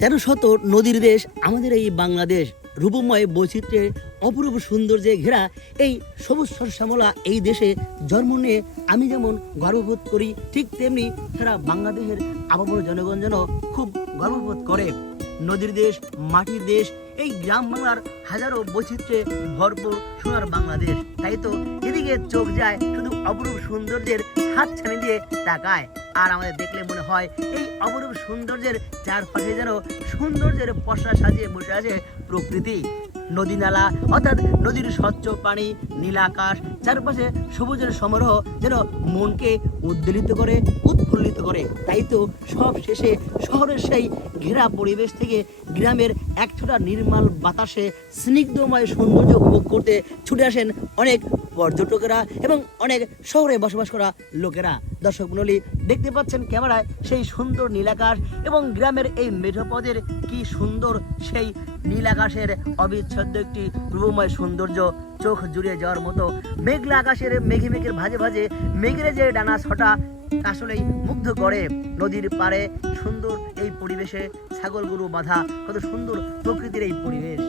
তেরো শত নদীর দেশ আমাদের এই বাংলাদেশ। রূপময় বৈচিত্র্যে অপরূপ সৌন্দর্যে ঘেরা এই সবুজ শ্যামলা এই দেশে জন্ম নিয়ে আমি যেমন গর্ববোধ করি, ঠিক তেমনি সারা বাংলাদেশের আবহাওয়ার জনগণ যেন খুব গর্ববোধ করে। নদীর দেশ, মাটির দেশ, এই গ্রাম বাংলার হাজারো বৈচিত্র্যে ভরপুর সোনার বাংলাদেশ। তাই তো এদিকে চোখ যায় শুধু অপরূপ সৌন্দর্যের হাত ছানি দিয়ে তাকায়। আর আমাদের দেখলে মনে হয় এই অপরূপ সৌন্দর্যের চারপাশে যেন সৌন্দর্যের পশা সাজিয়ে বসে আছে প্রকৃতি। নদী নালা, অর্থাৎ নদীর স্বচ্ছ পানি, নীল আকাশ, চারপাশে সবুজের সমারোহ যেন মনকে উদ্বেলিত করে, উৎফুল্লিত করে। তাই তো সব শেষে শহরের সেই ঘেরা পরিবেশ থেকে গ্রামের এক ছোটা নির্মল বাতাসে স্নিগ্ধময় সৌন্দর্য উপভোগ করতে ছুটে আসেন অনেক পর্যটকেরা এবং অনেক শহরে বসবাস করা লোকেরা। দর্শক মণ্ডলী, দেখতে পাচ্ছেন ক্যামেরায় সেই সুন্দর নীলাকাশ এবং গ্রামের এই মেঠোপদের কি সুন্দর সেই নীল আকাশের অবিচ্ছেদ্য একটি রূপময় সৌন্দর্য চোখ জুড়িয়ে যাওয়ার মতো মেঘলা আকাশের মেঘে মেঘের ভাজে ভাজে মেঘের যে ডানা ছটা আসলেই মুগ্ধ করে। নদীর পারে সুন্দর এই পরিবেশে ছাগল গরু বাঁধা, কত সুন্দর প্রকৃতির এই পরিবেশ।